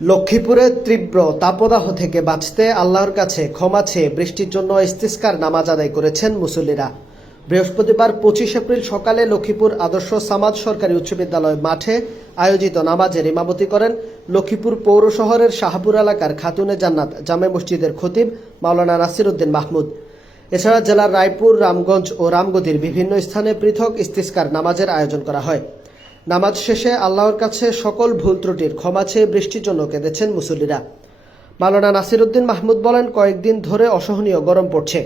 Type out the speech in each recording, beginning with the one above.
লক্ষ্মীপুরে তীব্র তাপদাহ থেকে বাঁচতে আল্লাহর কাছে ক্ষমা চেয়ে বৃষ্টির জন্য ইস্তিসকার নামাজ আদায় করেছেন মুসল্লিরা। বৃহস্পতিবার 25 এপ্রিল সকালে লক্ষ্মীপুর আদর্শ সামাদ সরকারি উচ্চ বিদ্যালয় মাঠে আয়োজিত নামাজের ইমামতি করেন লক্ষ্মীপুর পৌর শহরের শাহপুর এলাকার খাতুনে জান্নাত জামে মসজিদের খতিব মাওলানা নাসির উদ্দিন মাহমুদ। এছাড়া জেলার রায়পুর, রামগঞ্জ ও রামগতির বিভিন্ন স্থানে পৃথক ইস্তিসকার নামাজের আয়োজন করা হয়। নামাজ শেষে আল্লাহর কাছে সকল ভুল ত্রুটির ক্ষমা চেয়ে বৃষ্টির জন্য কেঁদেছেন মুসল্লিরা। মাওলানা নাসির উদ্দিন মাহমুদ বলেন, কয়েকদিন ধরে অসহনীয় গরম পড়ছে,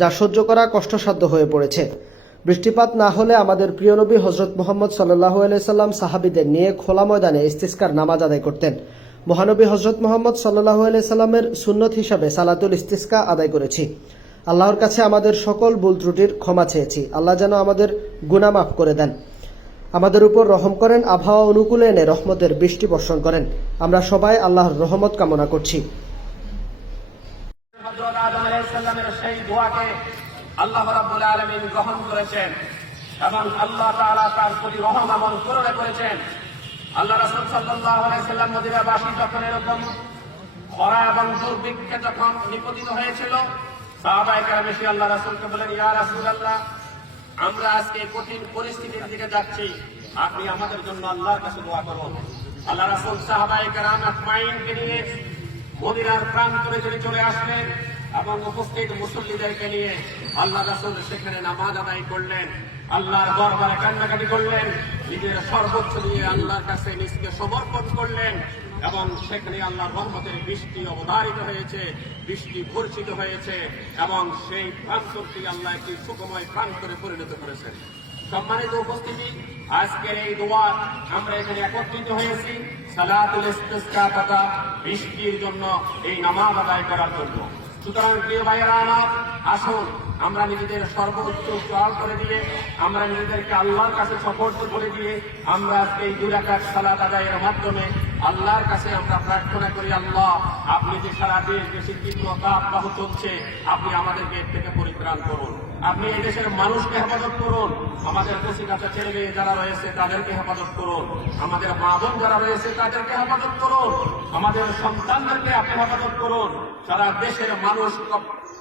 যা সহ্য করা কষ্টসাধ্য হয়ে পড়েছে। বৃষ্টিপাত না হলে আমাদের প্রিয় নবী হজরত মুহাম্মদ সাল্লাল্লাহু আলাইহি সাল্লাম সাহাবীদের নিয়ে খোলা ময়দানে ইস্তিসকার নামাজ আদায় করতেন। মহানবী হজরত মুহাম্মদ সাল্লাল্লাহু আলাইহি সাল্লামের সুন্নত হিসাবে সালাতুল ইস্তিসকা আদায় করেছি। আল্লাহর কাছে আমাদের সকল ভুল ত্রুটির ক্ষমা চেয়েছি। আল্লাহ যেন আমাদের গুনাহ মাফ করে দেন, আমাদের উপর রহম করেন, আবহাওয়া অনুকূলে এনে রহমতের বৃষ্টি বর্ষণ করেন। আমরা সবাই আল্লাহর রহমত কামনা করছি। হযরত আদম আলাইহিস সালামের সেই দোয়াকে আল্লাহ রাব্বুল আলামিন গ্রহণ করেছেন এবং আল্লাহ তাআলা তার প্রতি রহম এবং করুণা করেছেন। আল্লাহ রাসূল সাল্লাল্লাহু আলাইহি সাল্লাম মদিনাবাসী যখন এরকম খরা এবং দুর্ভিক্ষে যখন নিপতিত হয়েছিল, সাহাবায়ে কেরাম এসে আল্লাহ রাসূলকে বলেন, ইয়া রাসূলুল্লাহ, আমরা আজকে কঠিন পরিস্থিতির দিকে যাচ্ছি, আপনি আমাদের জন্য আল্লাহর কাছে দোয়া করুন। আল্লাহ রাসূল সাহাবায়ে কেরাম আজমাইনকে নিয়ে মদিনার প্রান্তরে চলে আসলেন এবং উপস্থিত মুসল্লিদেরকে নিয়ে আল্লাহ রাসূল সেখানে নামাজ আদায় করলেন, আল্লাহর দরবারে কান্নাকাটি করলেন, নিজের সর্বোচ্চ দিয়ে আল্লাহর কাছে নিজকে সমর্পণ করলেন এবং সেখানে আল্লাহর রহমতের বৃষ্টি অবধারিত হয়েছে, বৃষ্টি বর্ষিত হয়েছে এবং সেই প্রান্তরটি আল্লাহ একটি সুখময় প্রান্তরে পরিণত করেছেন। সম্মানিত উপস্থিতি, আজকের এই দোয়া আমরা এখানে একত্রিত হয়েছি সালাতুল ইস্তিসকা তথা বৃষ্টির জন্য এই নামাজ আদায় করার জন্য। সুতরাং প্রিয় ভাইয়েরা আমার, আসুন আমরা নিজেদের সর্বোচ্চ চল করে দিয়ে, আমরা নিজেদেরকে আল্লাহর কাছে সুপর্দ করে দিয়ে আমরা আজকে এই 2 রাকাত সালাত আদায়ের মাধ্যমে আল্লাহর কাছে আমরা প্রার্থনা করি, আল্লাহ, আপনি যে সারা দেশ বেশি তীব্র তাপদাহ চলছে, আপনি আমাদেরকে এর থেকে পরিত্রাণ করুন। আপনি এই দেশের মানুষকে হেফাজত করুন, আমাদের কচি কাঁচা ছেলে মেয়ে যারা রয়েছে তাদেরকে হেফাজত করুন, আমাদের মা বোন যারা রয়েছে তাদেরকে হেফাজত করুন, আমাদের সন্তানদেরকে আপনি হেফাজত করুন। সারা দেশের মানুষ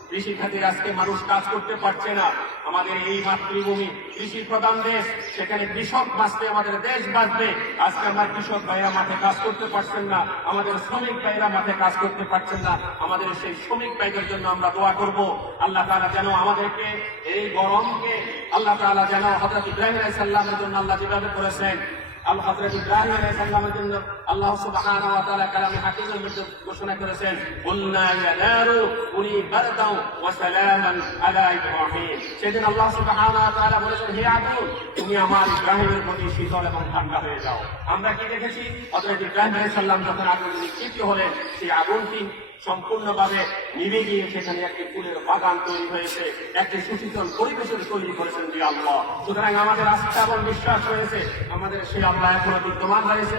কৃষি খাতে আজকে মানুষ কাজ করতে পারছে না। আমাদের এই মাতৃভূমি কৃষি প্রধান দেশ, সেখানে কৃষক বাঁচতে আমাদের দেশ বাঁচবে। আজকে আমার কৃষক ভাইরা মাঠে কাজ করতে পারছেন না, আমাদের শ্রমিক ভাইরা মাঠে কাজ করতে পারছেন না। আমাদের সেই শ্রমিক ভাইদের জন্য আমরা দোয়া করব, আল্লাহ তাআলা যেন আমাদেরকে এই গরমকে আল্লাহ তাআলা যেন হযরত ইব্রাহিম আলাইহিস সালামের জন্য আল্লাহ যেভাবে করেছেন, হযরত ইব্রাহিম আলাইহিস সালামের জন্য আল্লাহ সুবহানাহু ওয়া তাআলা কালামে হাকিমের মধ্যে ঘোষণা করেছেন, কুলনা ইয়া নারু কুনি বারদাও ওয়া সালামান আলা ইব্রাহিম। সেদিন আল্লাহ সুবহানাহু ওয়া তাআলা বলেছেন, হে আগুন, তুমি আমার ইব্রাহিমের প্রতি শীতল এবং ঠান্ডা হয়ে যাও। আমরা কি দেখেছি, হযরত ইব্রাহিম আলাইহিস সালাম যখন আগুন নিক্ষিপ্ত হলেন, সেই আগুনটি সম্পূর্ণভাবে নিভে গিয়ে সেখানে একটি ফুলের বাগান তৈরি হয়েছে, একটি সুশীতল পরিবেশের তৈরি করেছেন যে আল্লাহ। সুতরাং আমাদের আস্থা এবং বিশ্বাস রয়েছে, আমাদের সেই আল্লাহ এখনো বিদ্যমান রয়েছে।